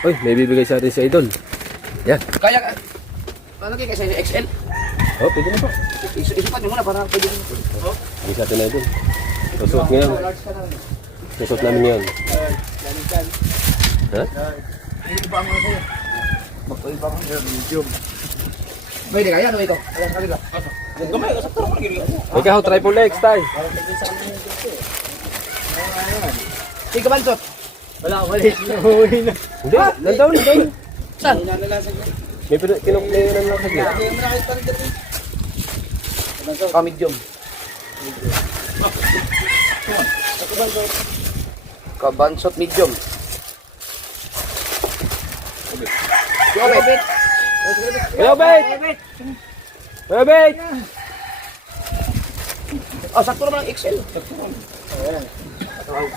Uy, may bibigay sa atin si Idol. Yan. Kaya, ano kayo kasi XL? Oh, pwede na po. Isupan nyo muna para pwede nyo. Bigay sa atin na Idol. Susuot ngayon. Susuot namin ngayon. Ha? Ay, iba ang ano sa'yo. Magpaiba ang medium. Pwede kaya, ano ito? Alam ka nila. Gamay, sakto naman nagiging. Ikaw, triple X, tay. Sige, Bansot. Wala, walis. Nahuwi na. Hindi, nandaw. Saan? May kinuklayan lang kasi. Medium. Kabansot medium. Yo, bebet. Hello, Bait! Hello, Bait! Oh, sakto naman ang XL.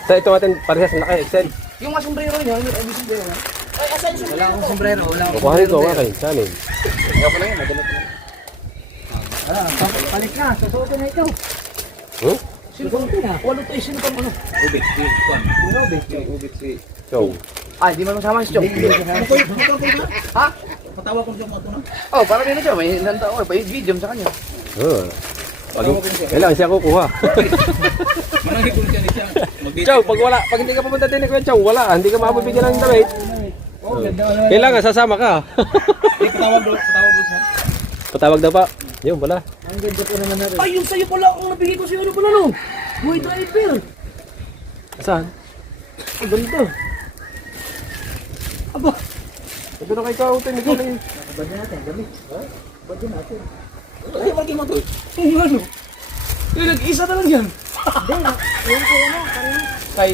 Sa ito natin, parehas na laki, Excel. Yung mga sombrero niyo, yung sombrero na. Ay, asan yung sombrero? Wala akong sombrero. Wala akong Kukuhanin ko, okay. Saan eh? Ayaw ko lang yan, madala ko lang. Palit na, susuotin na ito. Hmm? Sino pang walo to, sino pang ano? Ubit, si So, Ay, di man masama si Chong. Ha? Patawa ko siya mo ito na. Oh, parang yun na siya. May nanta ko. May video sa kanya. kailangan siya kukuha. Mananghi ko siya ni siya. Chow, pag hindi ka pumunta din, Chow, wala. Hindi ka mabibigyan ng damit. Oh, ganda wala. Kailangan sasama ka. Patawag doon siya. Patawag daw pa. Yun, wala. Ang ganda po naman na rin. Ay, yung sa'yo pala. Ang nabigay ko sa'yo. Ano pala no? Boy driver. Saan? Ang ganda. Aba. Ito na kay Chow, ito na Badyan natin, gamit. Badyan natin. Ay, mati mo to. Ang ano? Yung nag-isa na lang yan. Hindi, yung ko ano, parang Kay.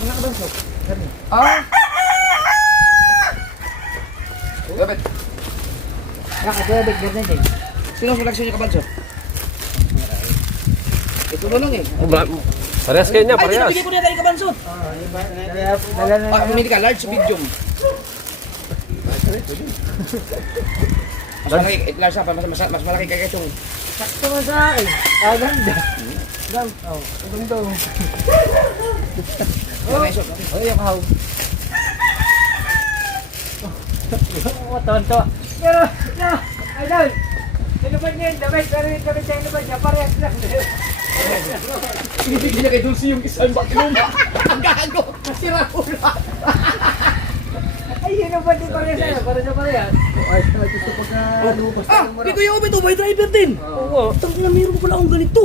mga kabansot. Ah. Gabit. Nakatubig, ganyan din. Sino selection niyo kabanso? Ito na lang eh. Parehas kayo niya, Ay, parehas. tinabigay ko niya tayo kabanso. Ah, pumili ka. Large medium. Mas malaki, large pa, mas malaki kay Chong. Sakto mo sa akin. Ah, ganda. Ganda. Oh, ganda. Oh, yung kahaw. Oh, tonto. Pero, no, idol. Nilubad niya yung damit, pero yung damit niya nilubad niya, parehas lang. Pinibigyan niya kay Dulce yung isang baklong. Ang gago. Sira ulo. Ay, yun ang pati parehas na, parehas na parehas. Ay, gusto ko na lupas. Ah, di ko yung ubit, may driver din. Oo. Tangina, meron ko pala akong ganito.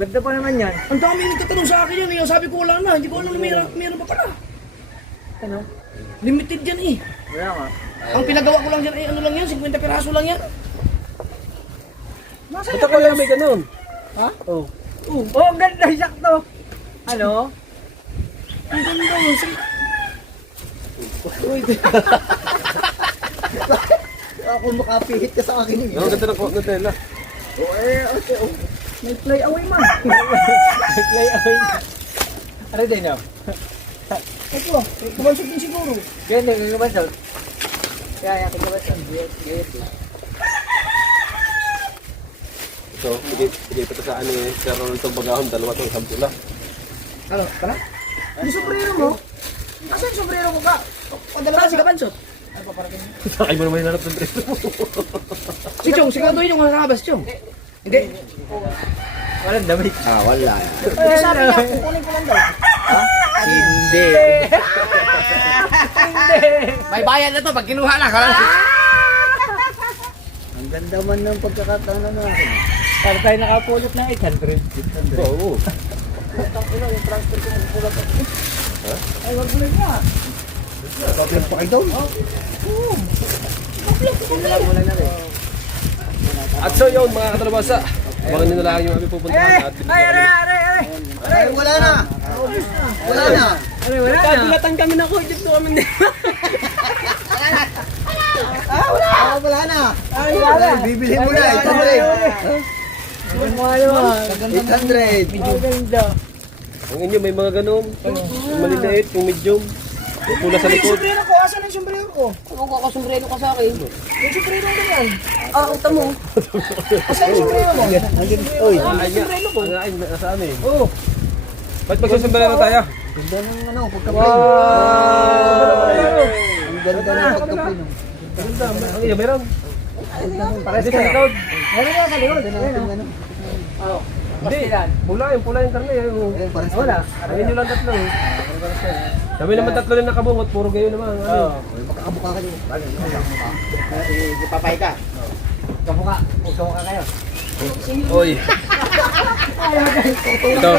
Ganda pa naman yan. Ang dami nagtatanong sa akin yan. Sabi ko wala na. Hindi ko alam na meron pa pala. Ano? Limited yan eh. Wala nga. Ang pinagawa ko lang yan ay ano lang yan, 50 piraso lang yan. Ito ko lang may ganun. Ha? Oh. Oh, ang ganda, sakto. Ano? Ang ganda. Ako makapihit ka sa akin eh. Ang ganda ng Nutella. Oh, okay, oh. May play away man. Play away. Ano din yun? Ito, kumansog din siguro. Ganyan, yung kumansog. Kaya, yung kumansog. Ganyan. Ito, bigay pa ito sa ano eh. Sa Ronald itong bagahon, dalawa itong isang pula. Ano, tara? Yung sombrero mo? Asa yung sombrero mo ka? Padala ka si Kabansot. Ay, paparating. Sakay mo naman hinanap ng dress mo. Si Chong, siguraduhin yung nakakabas, Chong. Hindi. Walang damit. Ah, wala. Ay, Sabi niya, kukunin ko lang daw. Ha? Hindi. May bayad na to pag kinuha na. Ang ganda man ng pagkakataon na natin. Para tayo nakapulot ng 800. Oo. Yung transfer ko magpula pa. Ay, wag mo lang nga. Sabi yung pakay daw. Wala na rin. At so yun mga katalabasa. Abangan nyo na lang yung aming pupuntahan at Ay, wala na. Wala na. Ay, wala na. Kadulatan kami na ko. Dito kami na. Wala na. Ay, wala na. Bibili mo na. 800. Ang ganda. Ang inyo may mga ganun. Yung maliliit, yung medium. Yung pula sa Yung likod. sombrero ko, asan ang sombrero ko? Ano ko sombrero ka sa akin? Yung sombrero ko yan. Ah, uta mo. Asan yung sombrero mo? Uy, ay nga. Ay, nasa amin. Oo. Ba't magsusumbala na tayo? Ganda ng ano, Wow! ganda na pagkapin. Maganda. Ay, meron. Pares Dito ka. sa likod. Meron nga sa likod. Oo. Hindi. Pula yung karne. Yung... Wala. Ayun nyo lang tatlo. Kami naman tatlo na nakabungot. Puro gayo naman. Oo. Magkakabuka ka din. Ipapay ka. Kamuka. Kamuka kayo. Oy. Ito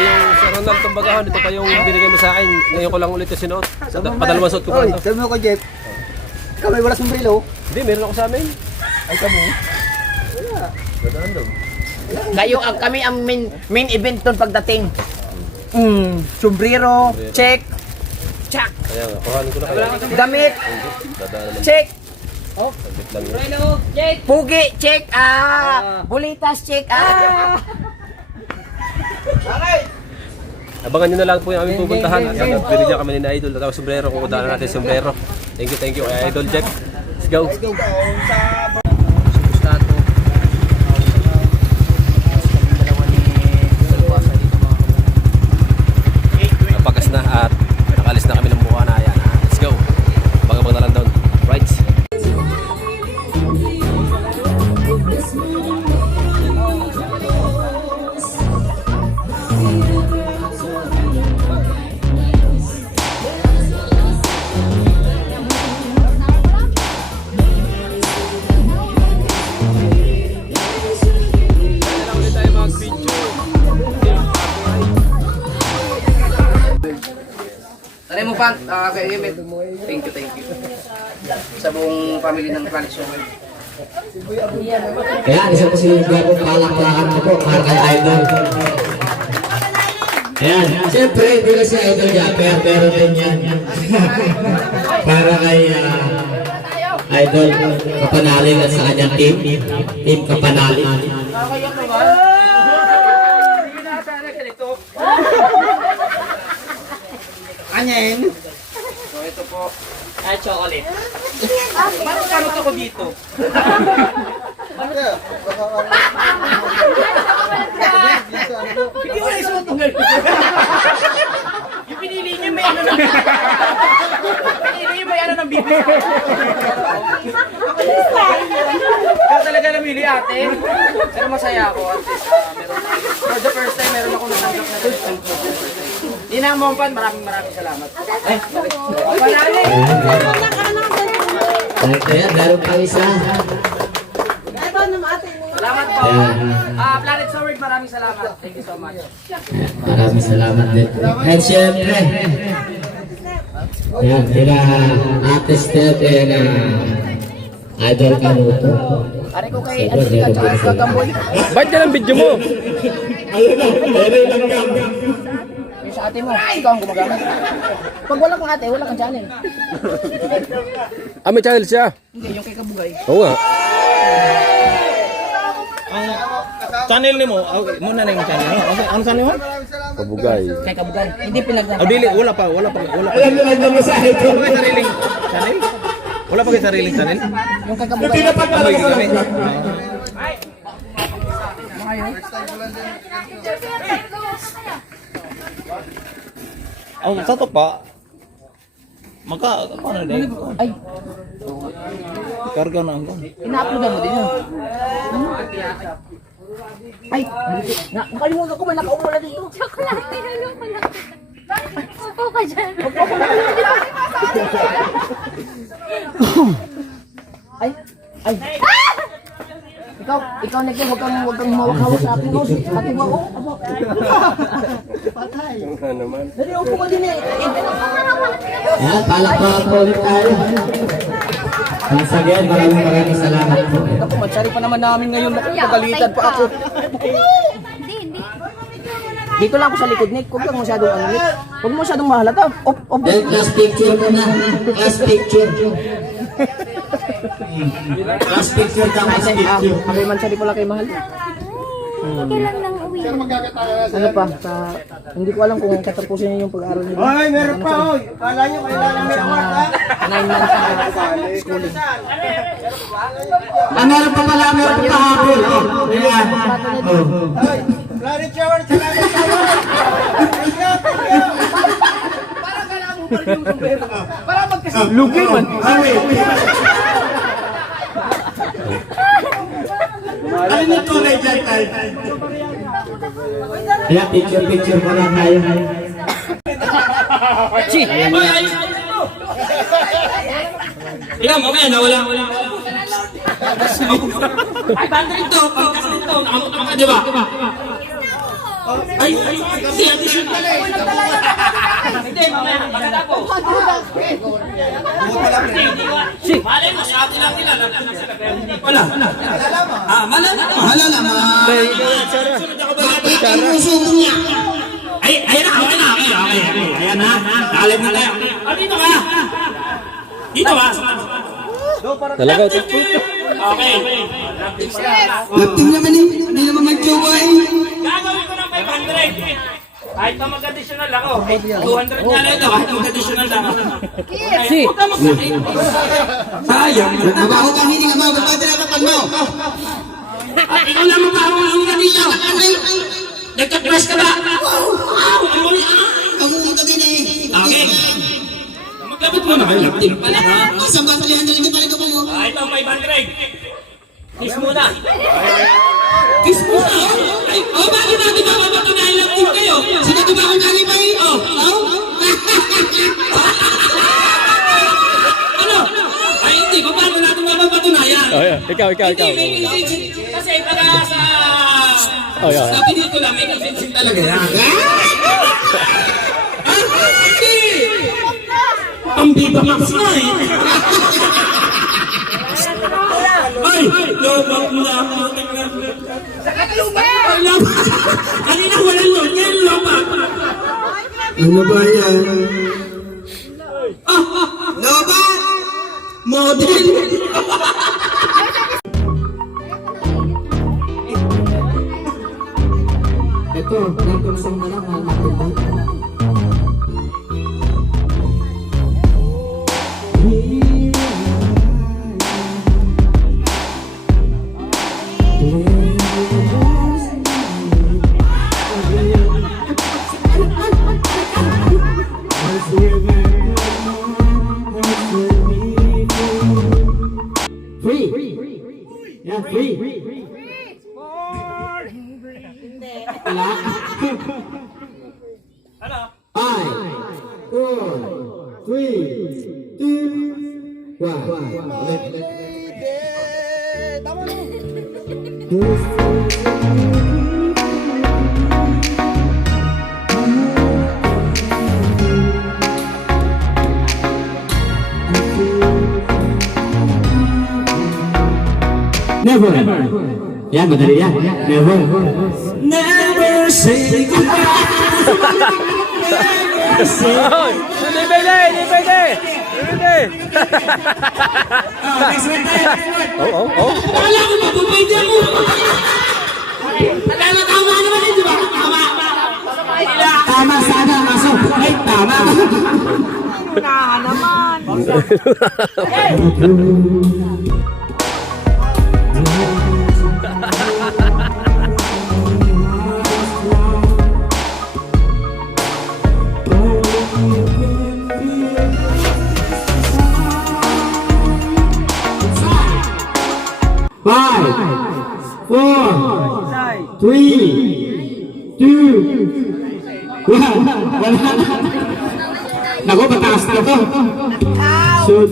yung si Ronald Tumbagahan. Ito pa yung binigay mo sa akin. Ngayon ko lang ulit yung sinuot. Padalawang suot ko pa Oy, ito. sabi mo ko, Jeff. Ikaw may wala sombrero. Hindi, meron ako sa amin. Ay, kamo. Dadaan daw. Kayo ang kami ang main event doon pagdating. Sombrero, check. Check. Kaya nga, kuhanin ko na kayo. Damit, Dadaan naman. check. Saglit lang yun. Pugi, check. Bulitas, check. Abangan nyo na lang po yung aming pupuntahan. At binigyan kami ni Idol. At sombrero, kukutaan natin sombrero. Thank you kay Idol Jack. Let's go. Napagas na at nakalis na kami ng buka na. Ayan. Let's go. Abang-abang na lang doon. Right. Tari mo pa, kay Emmet. Thank you. Sa buong family ng Planet Shower. Kaya isa po sinigyan ko palakpakan mo po para kay Idol. Ayan, siyempre hindi lang si Idol Japper, pero din yan. Para kay Idol Kapanalin at sa kanyang team Kapanalin. Anyen. So ito po. Ay, chocolate. Parang karot ako dito. Hindi wala isuot ng ganito. Yung pinili niyo may ano ng pinili niyo may ano ng bibig. Kaya talaga namili ate. Pero masaya ako at least meron. For the first time meron ako natanggap na result. Inang Mompan, maraming salamat. Ay, panali! Kaya meron pang isa. Salamat po. Planet Sword, maraming salamat. Thank you so much. Maraming salamat din. And siyempre, ayan, sila Ate Steph and Idol Canuto. Ari ko kay Alvika at Gagamboy. Ba't yan ang video mo? Yung sa ate mo, ikaw ang gumagamit. Pag wala kang ate, wala kang channel. May channel siya. Hindi, yung kay Kabugay. Oo nga. Channel ni mo, muna na yung channel mo. Ano channel mo? Kabugay. Kay Kabugay. Hindi pinagdaan. Dili, wala pa. Alam mo lang naman sa ito. Wala pa sariling channel? Wala pa kayo sariling channel? Yung kay Kabugay. Amoy kami. Oh, sa to pa. Paano din? Ay, Karga na ang ina-uploadan mo din yun. Ay, nakalimutan ko, may nakaumula dito. Chocolate, ano ko lang. Upo ka dyan. Ay, ay. Ikaw Nicky, huwag kang mawak-hawak sa akin, Rose. Pati mo ako. Patay. Ano naman? Dali, upo ka din eh. Ayan, palakpakan po ulit tayo. Once again, maraming salamat po. Ako, magsari pa naman namin ngayon. Pagalitan pa ako. Hindi. Dito lang ako sa likod, Nick. Huwag lang masyadong ano, Nick. Huwag mo masyadong mahalata. Then, last picture mo na. Last picture. Last picture ka, last picture. Kami man siya di pala kayo mahal. Kailan lang uwi? Ano pa? Hindi ko alam kung tatapusin niyo yung pag-aaral niyo. Ay, meron pa, oy. Kala nyo kailangan may award, ha? 9 months na schooling. Meron pa pala, meron pa hapon. Ayan. Ay, Planet Shower, salamat sa award. Thank you. Para magkasama. Lugi man. Ano yung tunay dyan, Tay? Kaya picture mo lang tayo. Ikaw, mamaya nawala. Ay, bandrin to. Pagkasin to. Nakamuta ka, di ba? Ay, hindi. Addition pala eh. Hindi, mamaya. Pagkatapos. Malay mo, sa atin lang nila. Hindi pala. Malala. Ay, ayan na. Ayan na. Nakalit na tayo. Dito ka. Dito ka. Talaga ito. Okay. Lapting naman eh. Hindi naman mag-jowa eh. Gagawin ko ng 500. Kahit na mag-additional ako. 200 nga lang ito. Kahit mag-additional lang ako. Huwag ka magsakit. Sayang. Mabaho ka, hindi ka mabaho. Ba't tinatapan mo? Ikaw lang mabaho ang mga dito. Nagka-press ka ba? Wow! Ang umunta din eh. Okay. Maglapit mo na. Lapting pala ha. Isang batalihan na rin pa rin ka mo. Ito ang 500. Kiss muna. Kiss muna? Ay, bakit natin mapapatunayan lang din kayo? Sino ito ba akong nalipay? Ano? Ay, hindi. Paano natin mapapatunayan? Oh, yeah. Ikaw. Kasi pagka sa... Oh, yeah. Sabi dito lang, may convincing talaga yan. Hindi! Ang Viva Max na eh. Ay! Lobak mo na ako. Kanina walang yun. Ngayon lobak. Ano ba yan? Loba! Model! Ito, napunsang na lang mga matanda. Yeah, free. Wala. Ano? 5, 4, 3, 2, 1. Never. Yan, madali yan. Never. Never say goodbye. Hindi pwede. Oh. Wala ko mapapayda mo. Tama naman yun, di ba? Tama sana, maso. Ay, tama. Five, 4, 3, 2, 1. Wala. Naku, mataas na to. So,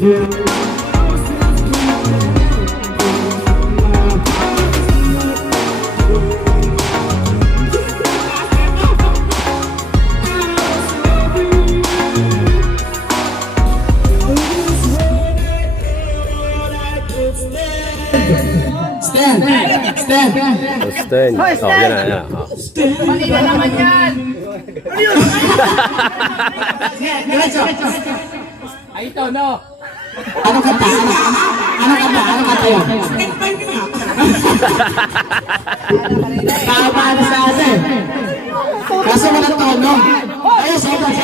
Stand. Stand. Oh, yan na. Oh. Kanina naman yan. Ay, ito, no? Ano kanta? Ano kanta yun? Tama na sa atin. Kaso walang tono. Ayun, sabay.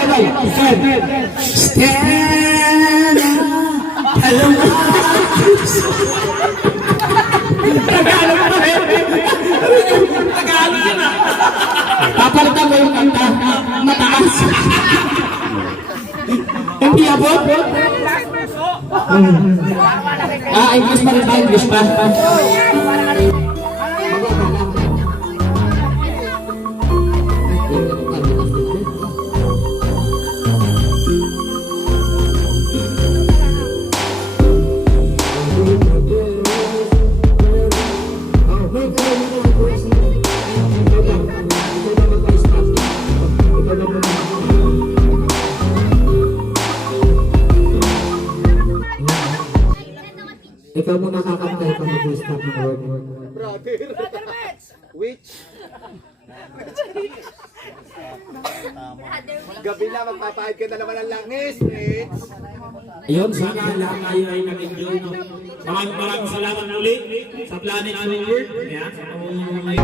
Stand up. Alam mo. Tagalog na. Papalitan mo yung kanta. Mataas. English pa rin ba? English pa? Ikaw mo makakanta, ikaw mag-stop ng word. Gabi na, magpapahid ka na naman ng langis, Mitch. Ayun, sana lahat tayo ay nag-enjoy. No? Maraming salamat muli sa Planet Forward. Ayan, sa pamumuhay.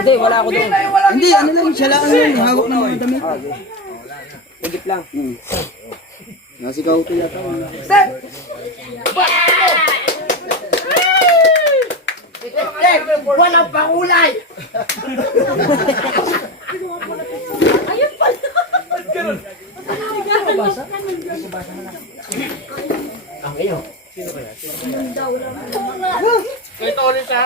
Hindi, wala ako doon. Hindi, ano lang, siya lang yun. Hawak ng mga damit. Edit lang. Nasigaw ko yata. Walang pakulay! Ayun pala. Ito ulit ha.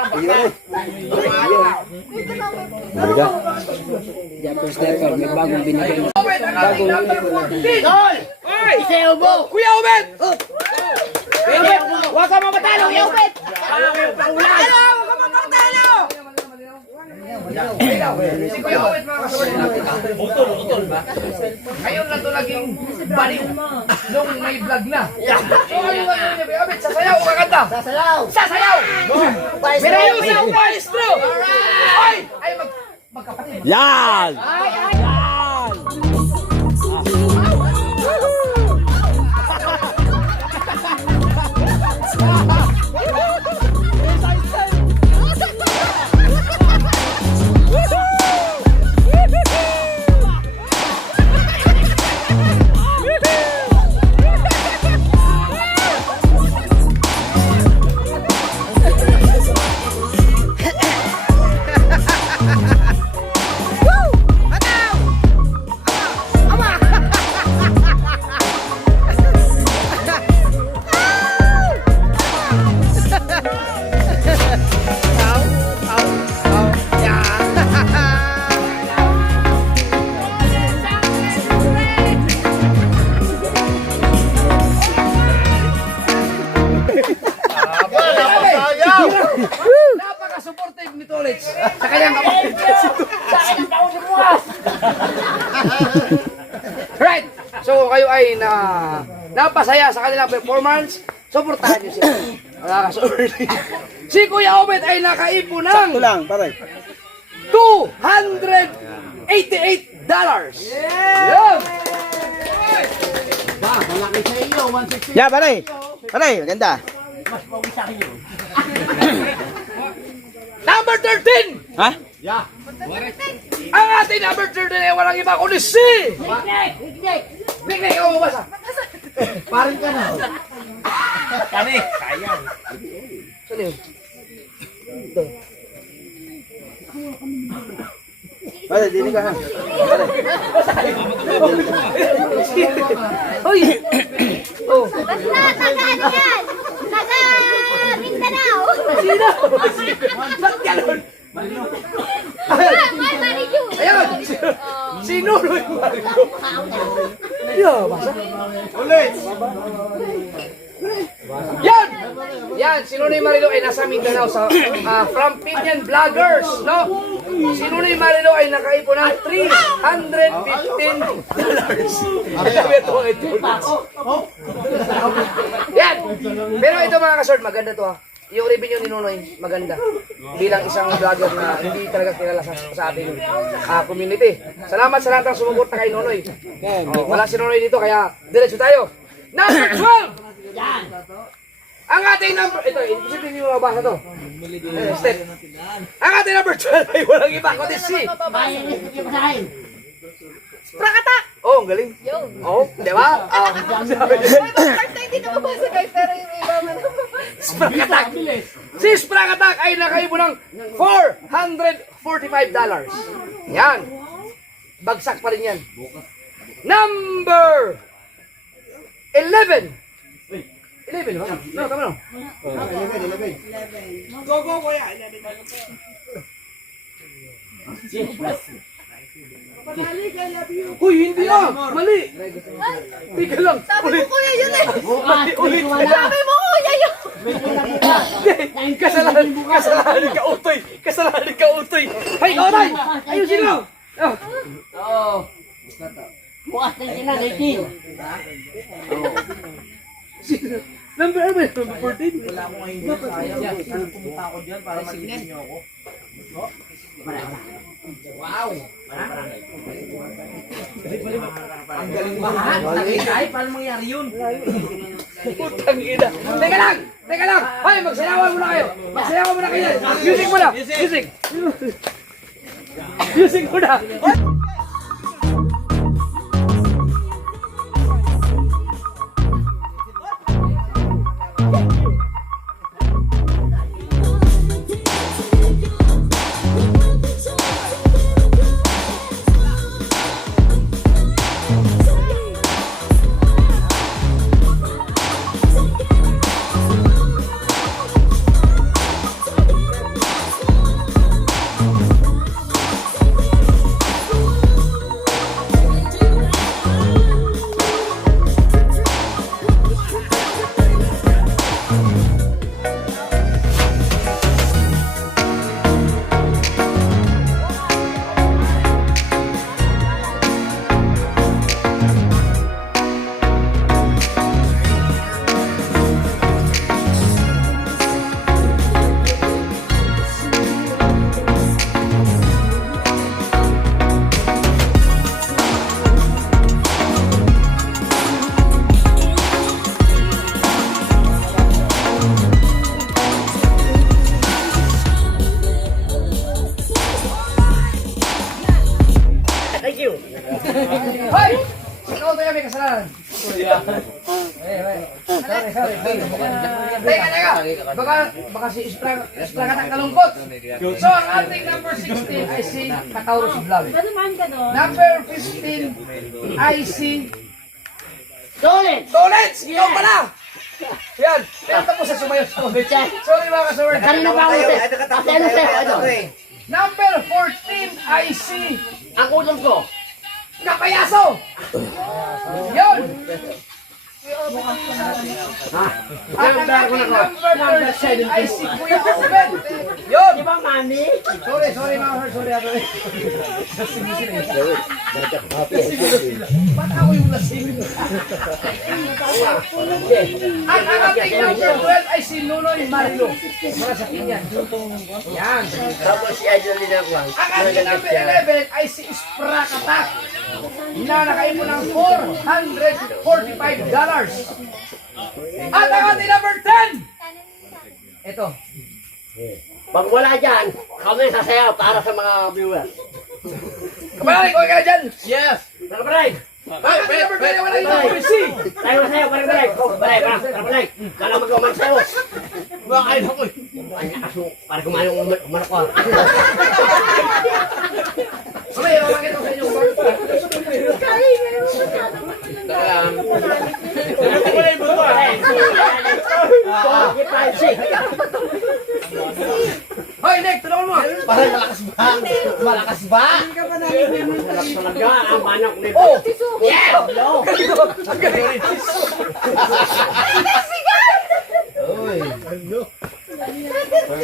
Japper Stepper, may bagong binigay. Bagong Tol! Isayaw mo! Kuya Ubet! Kuya Ubet! Huwag ka mamatalo! Kuya Ubet! Ano? Huwag ka mamatalo! Si Kuya Ubet mga kasabayan. Utol ba? Ngayon na ito naging baliw nung may vlog na. So ano nga yun niya? Kuya Ubet, sasayaw o kakanta? Sasayaw! Sasayaw! Pero yung sa maestro! Ay! Ay magkapatid. Yan! Napaka-supportive ni Tolits sa kanyang kapatid. Sa kanyang pausupuas. Right. So kayo ay napasaya sa kanilang performance. Suportahan niyo sila. Nakaka-sorry. Si Kuya Obet ay nakaipon ng Sakto lang, pare. $288. Yeah! Yeah, pare. Pare, maganda. Number 13! Ha? Ang ating number 13 ay walang iba kundi si... Nick, ikaw mabasa. Paring ka na. Kani, sayang. Saan yun? Pare, dini ka ha. Hoy! Oh, Basta, taga ano yan? Taga Mindanao. sino? Ba't ganun? Marijo. Ayan! Sino yung Mario? Yeah, basa. Yan! Yan, si Nunoy Marilo ay nasa Mindanao sa from Pinion Vloggers, no? Si Nunoy Marilo ay nakaipon ng $315. Yan! Pero ito mga kasort, maganda to ha. Yung revenue ni Nunoy, maganda. Bilang isang vlogger na hindi talaga kilala sa ating community. Salamat sa lahat ng sumuporta kay Nunoy. Oh, wala si Nunoy dito, kaya diretso tayo. Number 12! Ang ating number... Ito, isipin niyo mabasa to. Step. Ang ating number 12 ay walang iba kundi si... Sprakatak! Oh, ang galing. Oh, di ba? Hindi na mabasa guys, pero yung iba man. Sprakatak! Si Sprakatak ay nakaibo ng $445. Yan. Bagsak pa rin yan. Number 11. 11 ba? No, tama no. Go, go, kuya. Uy, hindi ah! Mali! Tika lang! Sabi mo kuya yun eh. Ulit! Sabi mo kuya yun. Kasalanan ka, Utoy! Kasalanan ka, Utoy! Hay, Utoy! Ayusin mo! Oh. Number ano ba yun? Number 14? Wala akong ngayon. Sayang. Pumunta ako dyan para malitin niyo ako. Wow! Ang galing ba? Ay, paano mangyari yun? Putang ina! Teka lang! Teka lang! Hoy, magsayawan muna kayo! Magsayawan muna kayo! Music muna! Music! Music muna! Thank you. Hoy! Ikaw tayo may kasalanan. Sorry. Teka. Baka si Sprakatak kalungkot. So, ang ating number 16 ay si Kataurus Vlog. Number 15 ay si Tolets! Ikaw pala! Yan! Pero tapos sa sumayo sa Tolets. Sorry mga kasaward. Kanina pa ako Number 14 ay si Ang ulam ko. Kapayaso! Yun! At ang ating number 13 ay si Kuya Owen. Yun! Di ba, Manny? Sorry, mga sir. Sorry. Ba't ako yung lasing? At ang ating number 12 ay si Nunoy Marilo. Para sa kinyan. Yan. Tapos si Idol din ako. Ang ating number 11 ay si Sprakatak na nakaipon ng $445. At ang ating number 10! Ito. Pag wala dyan, kami sasayaw para sa mga viewers. Kapalig, okay ka na dyan? Yes! Nakabaray! Ang ating number 10 ay wala yung number C. Tayo masayaw, baray! Baray, nakabaray! Kala mag-uman sa'yo! Bakit ako eh? Ay, nakaso, para kumayong umanak ko. Mamaya, makakita ko sa inyo. Hoy, Nick, tulungan mo. Parang malakas ba? Malakas ba? Malakas talaga ang manok nito. Oh! Yeah! Hello!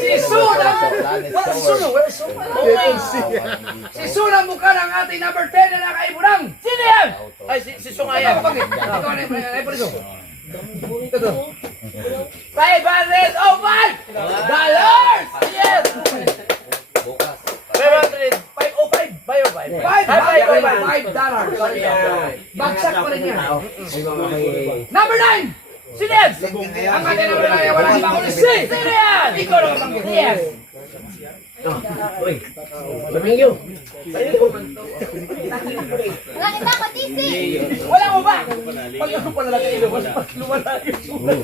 Si Suna! Si Suna mukha ng ating number 10 na nakaibunang. Sino yan? Ay, si Sungayan. Bakit? Ito na yung ito. Ito. $505! Yes! 505. $505. Bagsak pa rin yan. Number 9! Sino yan? Ang ating number 9 ay wala pa ulit si! Sino yan? Ikaw lang banggit. Yes! Uy, Domingo. Bakit ako, Tisi? Wala mo ba? Pag ako pala lang kayo, lumala yung sulat.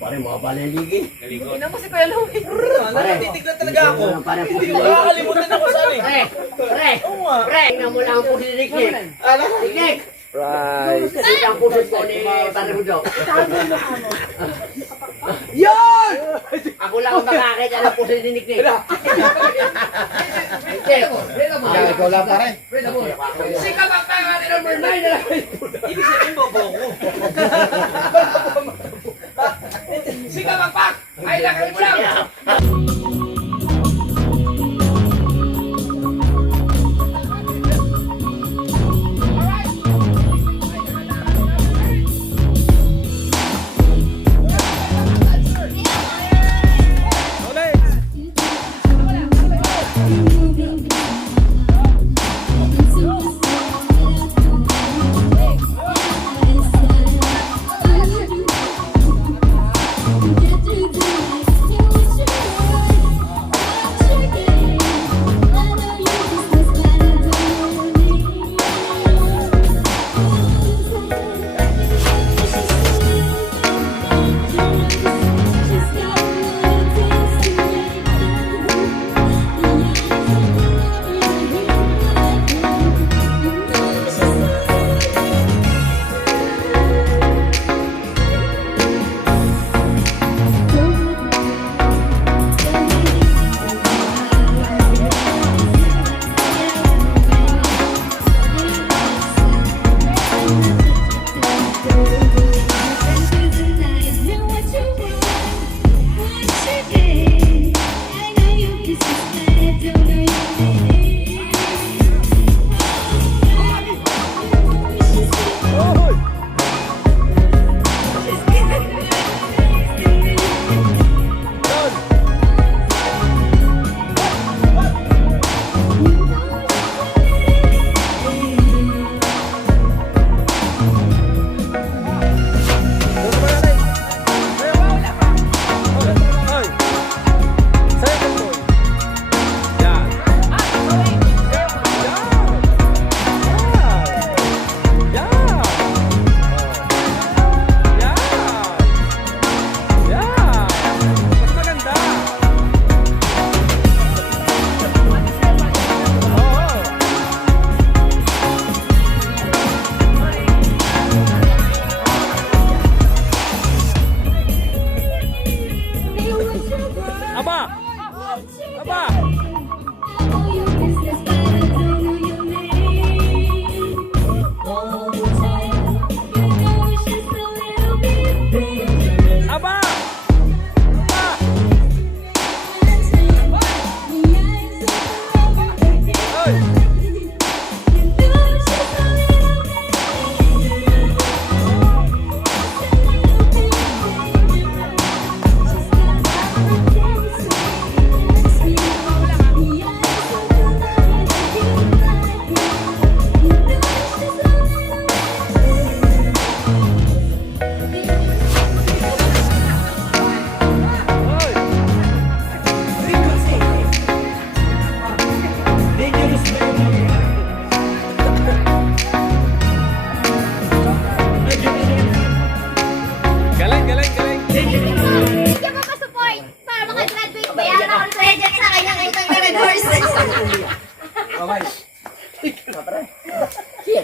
Pare, mga balaligi. Ina mo si Kuya Louie. Pare, titignan talaga ako. Pare, nakakalimutan ako sa Pre, tingnan mo lang ang puso ni Nick. Nick! Right. Ito ang puso ko ni Pare Rudo. Yan! Ako lang ang makakita ng puso ni Nick. Ikaw lang pare. Si Kapapang ating number 9 na lang. Ibig sabihin bobo ko. Si Kapapang ay nakalimutan. Get to do it.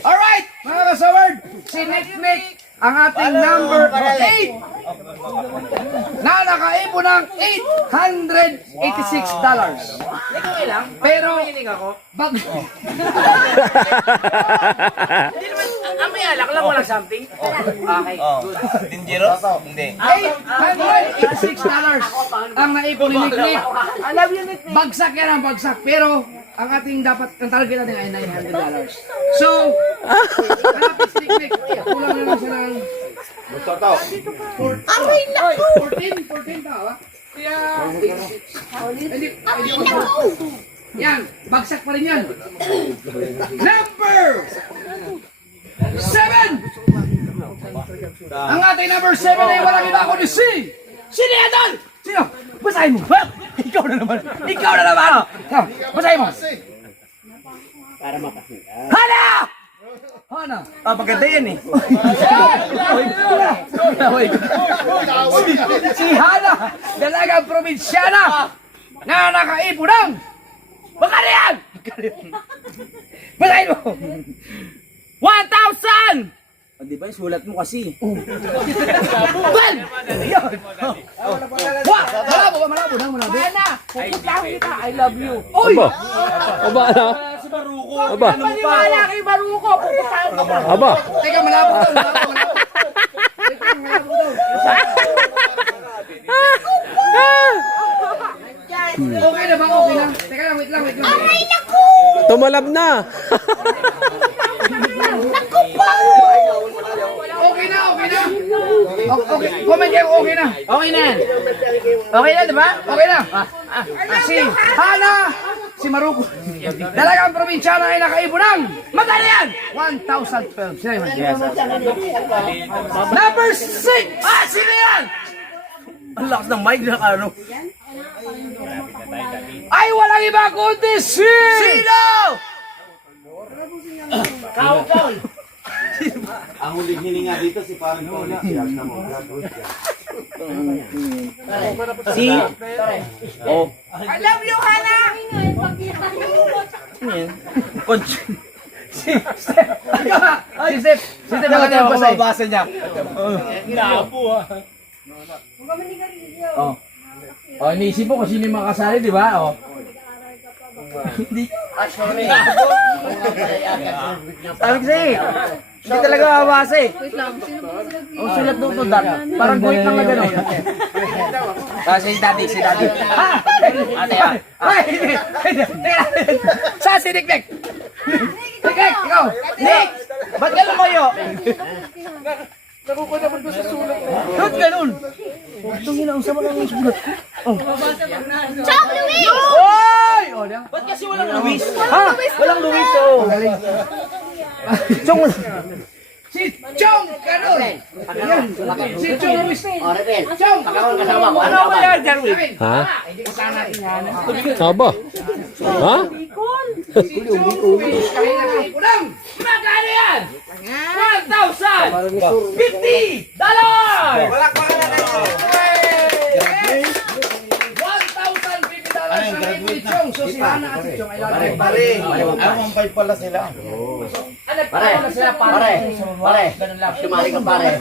Alright, mga kasaward, si Nick, ang ating number 8 na nakaipon ng $886. Pero, bag... Hindi naman, may alak lang, walang something. Okay. Dangerous? Hindi. $886 ang naipon ni Nick. Bagsak yan ang bagsak. Pero, ang ating dapat, ang target natin ay $900. So, malapit si Nick. Kulang na lang siya ng... Aray naku! 14 pa, ha? Kaya, hindi ako. Yan, bagsak pa rin yan. Number 7! Ang ating number 7 ay walang iba kundi si... Sino yan doon? Sino? Basahin mo. Ha? Ikaw na naman. Ikaw na naman. Ha? Basahin mo. Hana! Hana! Maganda yan eh. Si Hana, dalagang probinsyana na nakaipon ng... Magkano yan? Basahin mo. 1,000! Di ba, sulat mo kasi. Well! Yun! Malabo. Hana! Pupuntahan kita. I love you. Oy! Aba, ano? Aba, Maniwala kay Baruko. Pupuntahan ka ba? aba. Teka, malabo daw. Teka, malabo daw. Okay na ba? Okay na? Teka lang, wait lang. Aray naku! Tumalab na. Naku po! Okay na. Okay. Comment kayo, okay na. Okay na yan. Okay na, di ba? Okay na. Si Hana, si Maruko. Dalagang probinsyana ay nakaipon ng magkano yan? 1,012. Sino yun? Number 6! Sino yan? Ang lakas ng mic na ano. Ay, walang iba kundi si... Sino? Ang huling hininga dito si Parang Pauli. Si... Oh. I love you, Hana! Si Steph. Si Steph, bakit yung basay? Mabasa niya. Oh, iniisip mo kung sino yung makasali, di ba? Oh. Sabi kasi, hindi talaga mabasa eh. Oh, sulat doon to, Dad. Parang guhit lang na gano'n. Si Daddy. Ate, Ay, hindi. Saan si Nick? Nick, ikaw. Nick! Ba't ka lumayo? Ba't ganun? Chong Luis! Oy! Oh, diyan. Ba't kasi walang Luis? Ha? Walang Luis, oh. Magaling. Si Chong ganun. Ayan. Si Chong Luis. Chong! Ano ba yan, Darwin? Ha? Puntahan natin yan. Aba. Ha? Si Chong Luis. Kaya nakaipon ng magkano yan? $1,050! $1,050 ang ipon ni Chong. So si Hana at si Chong ay lagi. Pare, ang 1.5 pala sila. Pare, pare, Sumali ka pare.